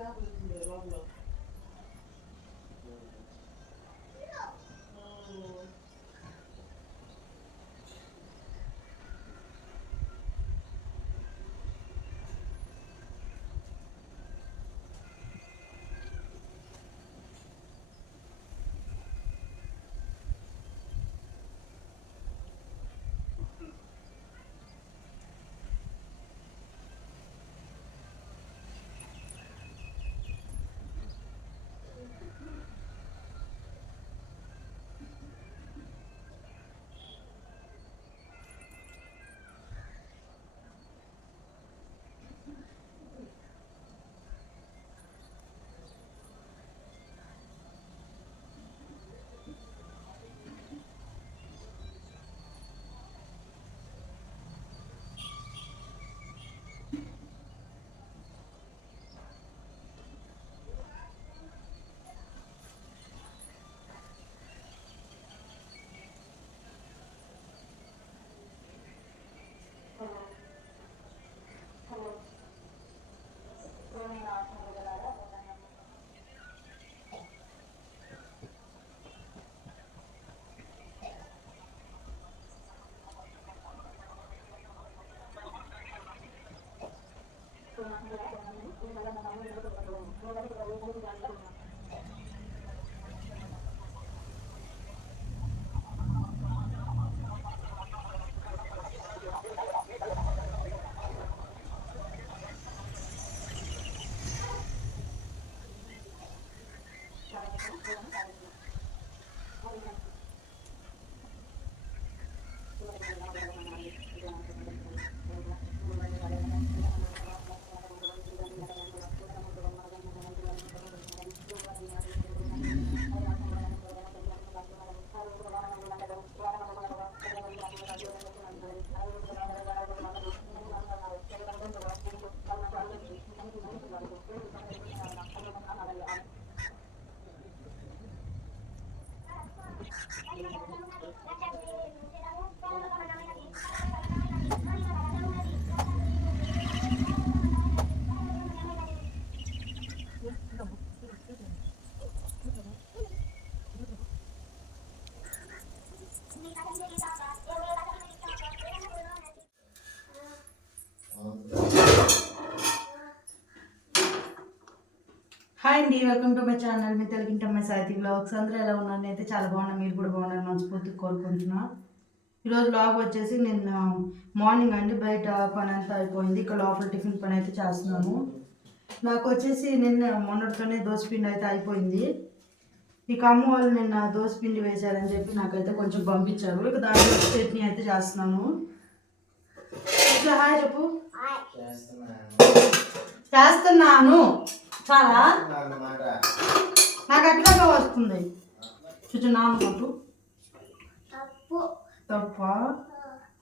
estağfurullah valla. Hi అండి welcome to my channel మీ తెలుగుంటమ్మ సాహితీ బ్లాగ్స్ అందరూ ఎలా ఉన్నారు? అయితే చాలా బాగున్నా మీరు కూడా బాగున్నారు మనస్ఫూర్తిగా కోరుకుంటున్నా. ఈరోజు బ్లాగ్ వచ్చేసి నిన్న మార్నింగ్ అండి. బయట పని అంతా అయిపోయింది. ఇక్కడ లోపల టిఫిన్ పని అయితే చేస్తున్నాను నాకు వచ్చేసి నిన్న మొన్నటితోనే దోసపిండి అయితే అయిపోయింది. ఇక అమ్మ వాళ్ళు నిన్న దోసపిండి వేశారని చెప్పి నాకైతే కొంచెం పంపించారు. ఇక దాంట్లో చట్నీ అయితే చేస్తున్నాను. ఇట్లా హాయ్ చెప్పు. చేస్తున్నాను. చాలా నాకు అట్లాగా వస్తుంది. చూచు నాన్న కొట్టు. తప్ప.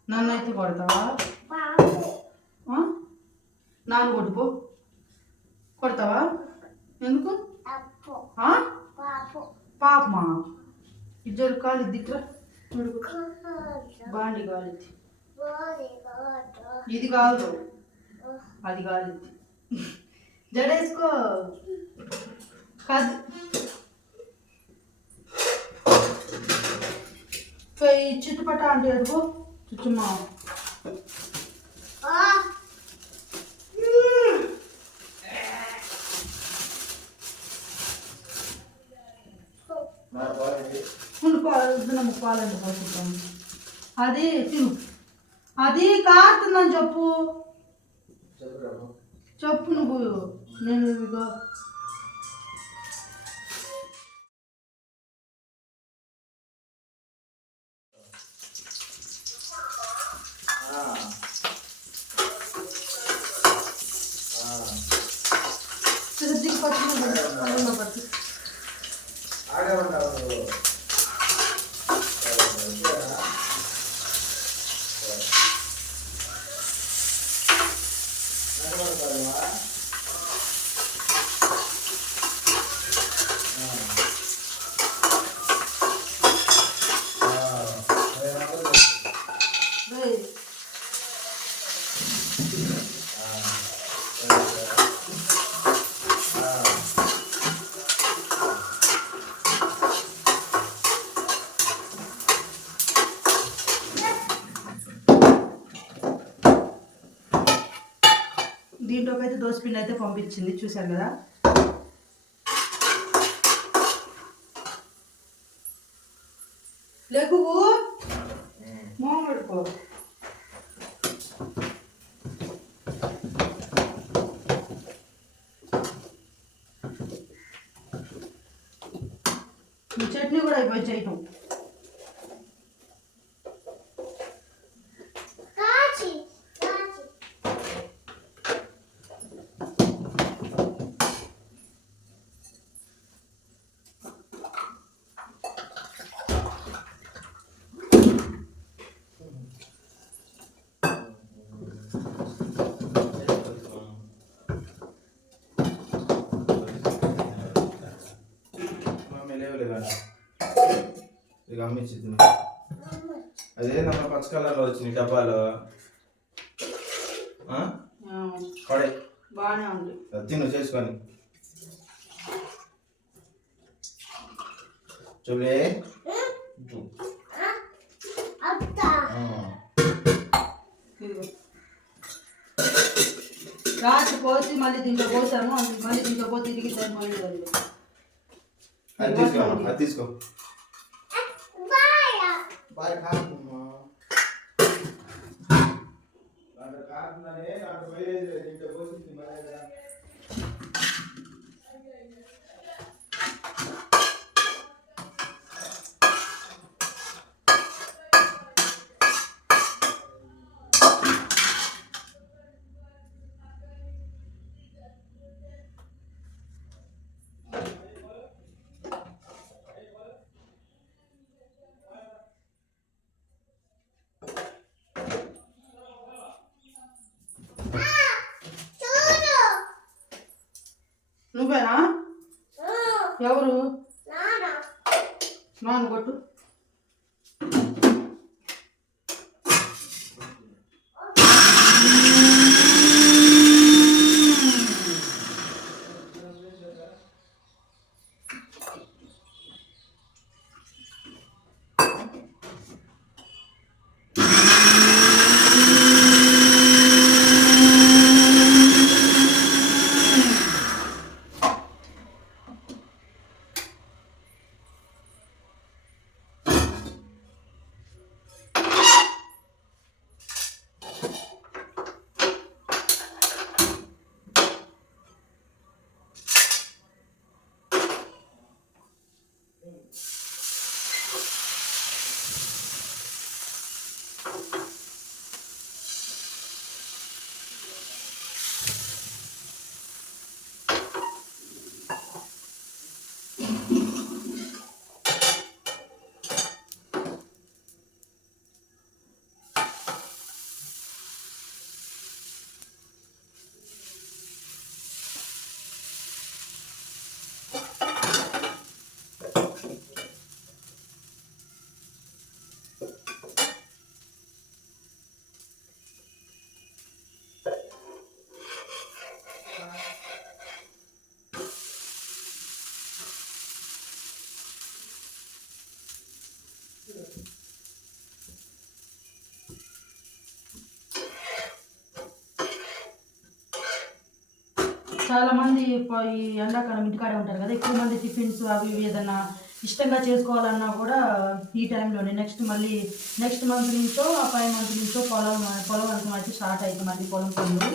నన్ను అయితే కొడతావా? ఆ? నాన్న కొట్టుకో కొడతావా? ఎందుకు? ఆ? పాపమా? ఇద్దరు కాలు దిట్రా బాండి కాలిద్ది ఇది కాదు. అది కాలిద్ది జడేసుకో. కాదు చుట్టుపట్ట అంటే అడుగు. చుట్టుమా ముందు పాలు నమ్మ పాలండి పోసుకుంటాను అది తిను. అది కారుతుందని చెప్పు. చెప్పు నువ్వు నేను ఇదిగో తిరిగి పట్టు పట్టు ఆడే ఉంటావు నువ్వు ఇంట్లోకి అయితే దోశ పిండి అయితే పంపించింది చూశారు కదా? లేకు మోహడుకో చట్నీ కూడా అయిపోయి చేయటం కాచి కాచి మమ్మీ లేవలేదా ఇక అమ్మిచ్చింది అదేందమ్మా పచ్చ కలర్లో వచ్చినాయి డబ్బాలో? పడే. బాగానే ఉంది. అది తిను చేసుకొని. చూలే. రాత్రి పోసి మళ్ళీ దీంట్లో పోసాము మళ్ళీ దీంట్లో పోతే తిరిగి సరిపోయింది అది అది తీసుకో అది తీసుకో. Bye, pal. చాలా మంది ఈ ఎండాకాలం ఇంటికాడే ఉంటారు కదా ఎక్కువ మంది టిఫిన్స్ అవి ఇవి ఏదన్నా ఇష్టంగా చేసుకోవాలన్నా కూడా ఈ టైంలోనే నెక్స్ట్ మళ్ళీ నెక్స్ట్ మంత్ నుంచో ఆ ఫైవ్ మంత్ నుంచో పొలం పొలం అంతా అయితే స్టార్ట్ అవుతుంది మళ్ళీ పొలం పనులు.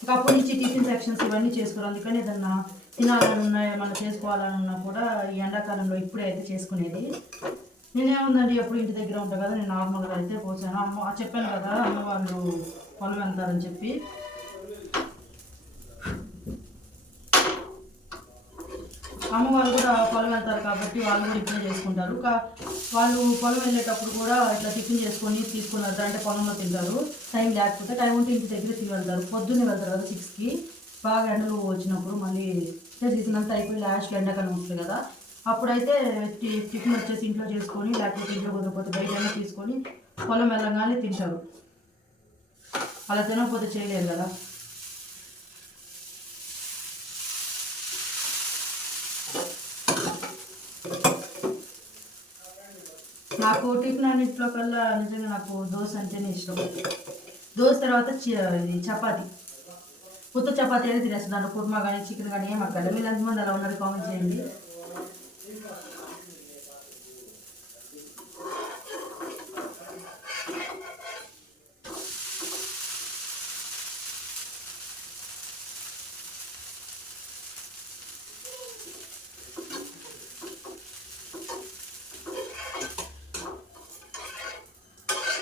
ఇంకా అప్పటి నుంచి టిఫిన్ సెక్షన్స్ ఇవన్నీ చేసుకోవాలి. అందుకని ఏదన్నా తినాలని ఉన్నా ఏమన్నా చేసుకోవాలని ఉన్నా కూడా ఈ ఎండాకాలంలో ఇప్పుడే అయితే చేసుకునేది. నేనేముందండి ఎప్పుడు ఇంటి దగ్గర ఉంటాను కదా నేను నార్మల్గా అయితే పోసాను. అమ్మ చెప్పాను కదా అమ్మ వాళ్ళు పొలం వెళ్తారని చెప్పి. అమ్మ వాళ్ళు కూడా పొలం వెళ్తారు కాబట్టి వాళ్ళు కూడా ఇట్లా చేసుకుంటారు. కా- వాళ్ళు పొలం వెళ్ళేటప్పుడు కూడా ఇట్లా టిఫిన్ చేసుకొని తీసుకుని వెళ్తారు అంటే పొలంలో తింటారు. టైం లేకపోతే టైం ఉంటే ఇంటి దగ్గర తిని వెళ్తారు పొద్దున్నే వెళ్తారు కదా సిక్స్కి. బాగా ఎండలు వచ్చినప్పుడు మళ్ళీ సీజన్ అంతా అయిపోయి లాస్ట్లో ఎండాకాలం ఉంటుంది కదా. అప్పుడైతే టిఫిన్ వచ్చేసి ఇంట్లో చేసుకొని లేకపోతే ఇంట్లో కుదరకపోతే బయట తీసుకొని పొలం వెళ్ళగానే తింటారు. అలా తినకపోతే చేయలేరు కదా. నాకు టిఫిన్ అన్నింటిలో కల్లా నిజంగా నాకు దోశ అంటేనే ఇష్టం. దోశ తర్వాత చి- ఇది చపాతి. ఉత్త చపాతీ అయితే తినేస్తున్నాను. కుర్మా కానీ చికెన్ కానీ ఏం అక్కడ మీరు ఎంతమంది అలా ఉన్నారు? కామెంట్ చేయండి.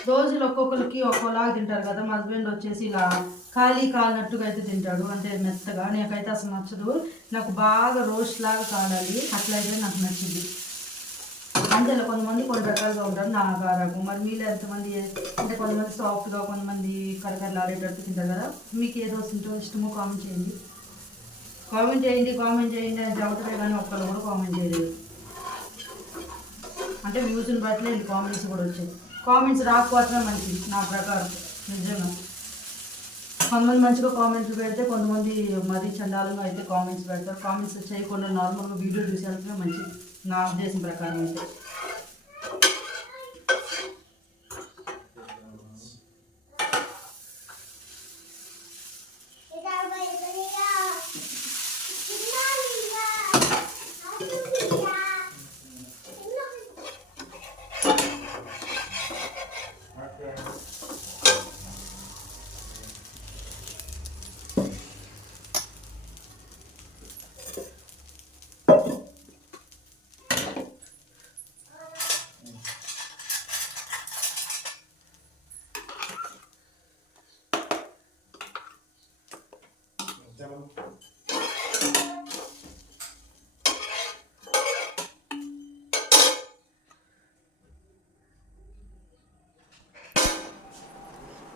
రోజులు ఒక్కొక్కరికి ఒక్కోలాగా తింటారు కదా. మా హస్బెండ్ వచ్చేసి ఇలా ఖాళీ కాలినట్టుగా అయితే తింటాడు. అంటే మెత్తగా. నాకైతే అసలు నచ్చదు. నాకు బాగా రోస్ట్ లాగా కాలాలి. అట్లయితే నాకు నచ్చింది. అంటే కొంతమంది కొన్ని రకాలుగా ఉంటారు. నా రకం మరి మీరు ఎంతమంది అంటే కొంతమంది సాఫ్ట్గా కొంతమంది కరకరలాడేటట్టు తింటారు కదా. మీకు ఏదో తింటో ఇష్టమో కామెంట్ చేయండి. కామెంట్ చేయండి కామెంట్ చేయండి అని చెబుతారే కానీ ఒక్కరు కూడా కామెంట్ చేయలేదు అంటే వ్యూస్ని బట్టి కామెంట్స్ కూడా వచ్చాయి. కామెంట్స్ రాకపోవటమే మంచిది నా ప్రకారం. నిజంగా. కొంతమంది మంచిగా కామెంట్స్ పెడితే కొంతమంది మరీ చండాలంగా అయితే కామెంట్స్ పెడతారు. కామెంట్స్ చేయకుండా నార్మల్గా వీడియో చూసేందుకే మంచిది నా ఉద్దేశం ప్రకారం అయితే.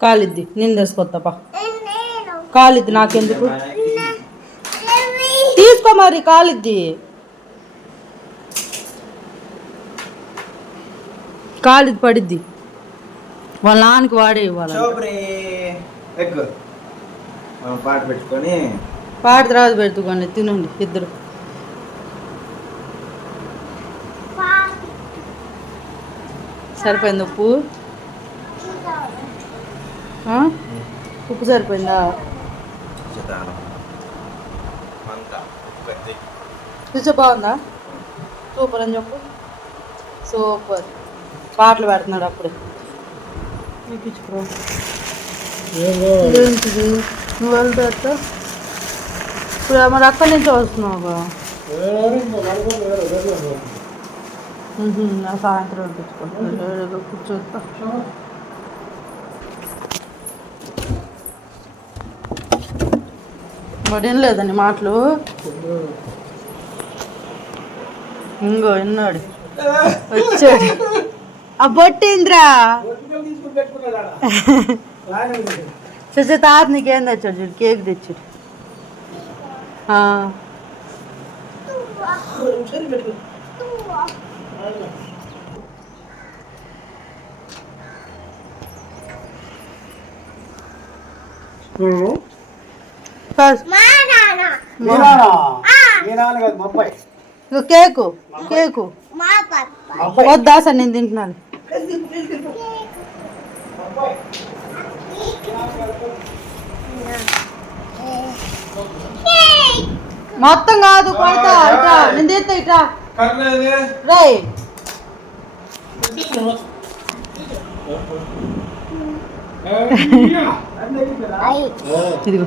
కాలిద్ది. నేను నేను. కాలిద్ది నాకెందుకు? తీసుకో మరి కాలిద్ది. కాలిద్ది పడిద్ది. వాళ్ళ నాన్నకి వాడే ఇవ్వాలి చోబ్రే ఎక్కు మనం పాట పెట్టుకొని. పాట తర్వాత పెడుతుకోండి తినండి ఇద్దరు. సరిపోయింది ఉప్పు? ఉప్పు సరిపోయిందా? రుచి బాగుందా? సూపర్ అని చెప్పు. సూపర్. పాటలు పెడుతున్నాడు అప్పుడే. చూపించుకో నువ్వు వెళ్తా? ఇప్పుడు మరి అక్కడి నుంచి నా సాయంత్రం కూర్చోస్తా వాడు లేదని మాటలు. ఇంగో విన్నాడు వచ్చాడు. ఆ బొట్టేంద్రా చూసే తాత నీకేం తెచ్చాడు చూడు కేక్ తెచ్చాడు. మా నాన్న. Cake cake. వద్దా సార్ నేను తింటున్నాను. మొత్తం కాదు కొడతా ఇట్రా నేను తీస్తా ఇట్రా. రే ఇదిగో.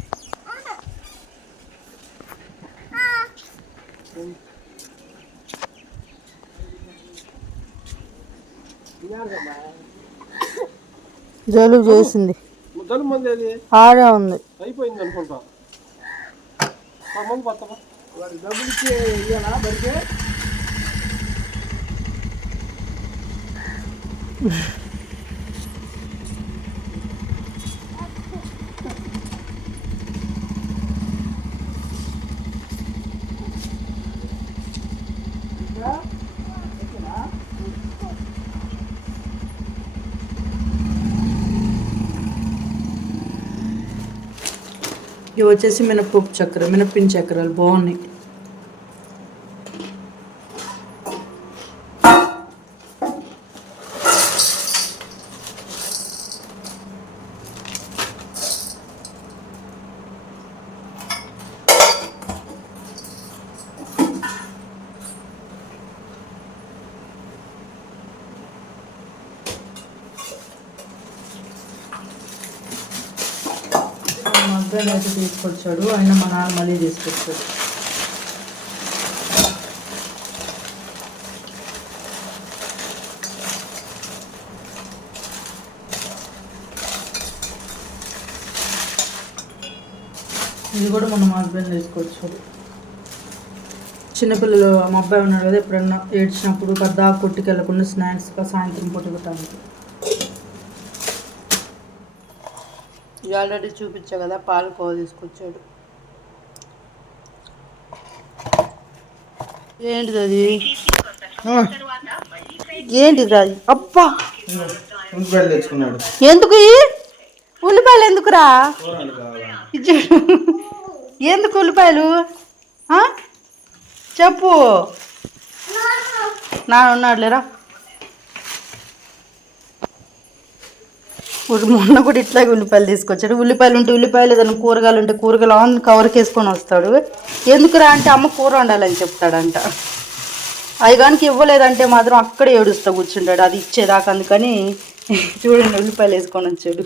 జలుబు చేసింది. ఆడే ఉంది. అయిపోయింది అనుకుంటా. డబ్బులు ఇచ్చి ఇయ్యాలా బరికే ఇవి వచ్చేసి మినపప్పు చక్కెర మినప్పిండి చక్కెరలు బాగున్నాయి మా హస్బెండ్ అయితే తీసుకొచ్చాడు ఆయన మా నాన్న ఇది కూడా మనం హస్బెండ్ తీసుకొచ్చాడు. చిన్నపిల్లలు మా అబ్బాయి ఉన్నాడు కదా ఎప్పుడన్నా ఏడ్చినప్పుడు పెద్ద కొట్టుకెళ్ళకుండా స్నాక్స్గా సాయంత్రం పూట పెట్టడానికి ఆల్రెడీ చూపించా కదా పాలకోవ తీసుకొచ్చాడు. ఏంటిది అది ఏంటిది అది? అబ్బా! ఉల్లిపాయలు తెచ్చుకున్నాడు. ఎందుకు ఉల్లిపాయలు ఎందుకురా? ఎందుకు ఉల్లిపాయలు? చెప్పు. నా ఉన్నాడు లేరా మొన్న కూడా ఇట్లాగే ఉల్లిపాయలు తీసుకొచ్చాడు. ఉల్లిపాయలు ఉంటే ఉల్లిపాయలు ఏదైనా కూరగాయలు ఉంటే కూరగాయలు ఆన్ కవర్కి వేసుకొని వస్తాడు. ఎందుకురా అంటే అమ్మ కూర వండాలని చెప్తాడంట. అవి కానీ ఇవ్వలేదంటే మాత్రం అక్కడే ఏడుస్తా కూర్చుంటాడు. అది ఇచ్చేదాకా అందుకని చూడండి ఉల్లిపాయలు వేసుకొని వచ్చాడు.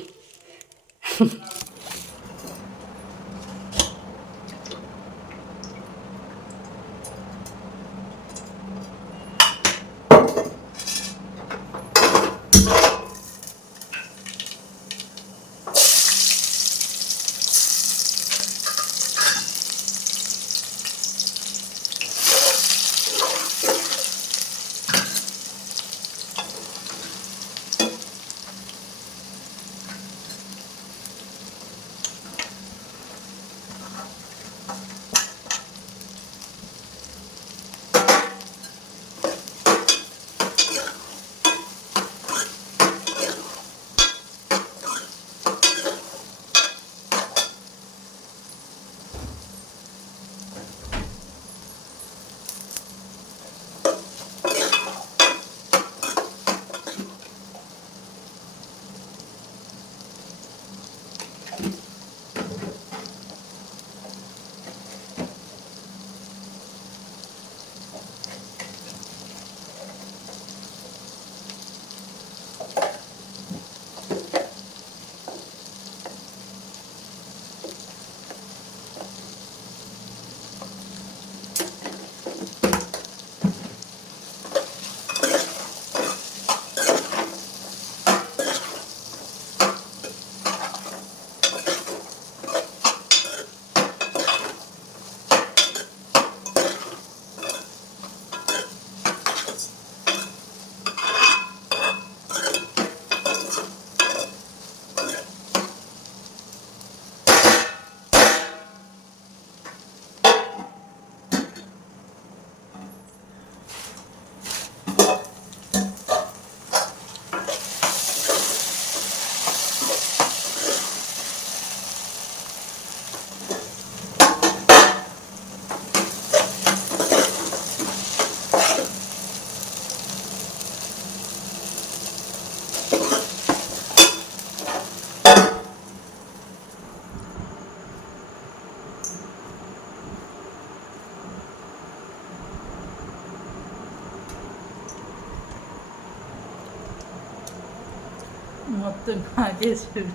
మొత్తం నాకేసాడు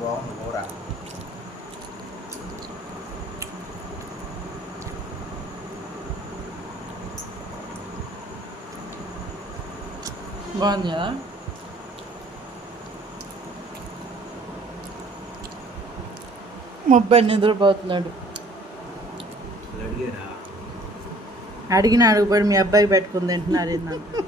బాగుంది కూర బాగుంది కదా? మా అబ్బాయి నిద్రపోతున్నాడు అడిగిన అడుగుపడి మీ అబ్బాయి పెట్టుకుని తింటున్నారు ఏంటంటే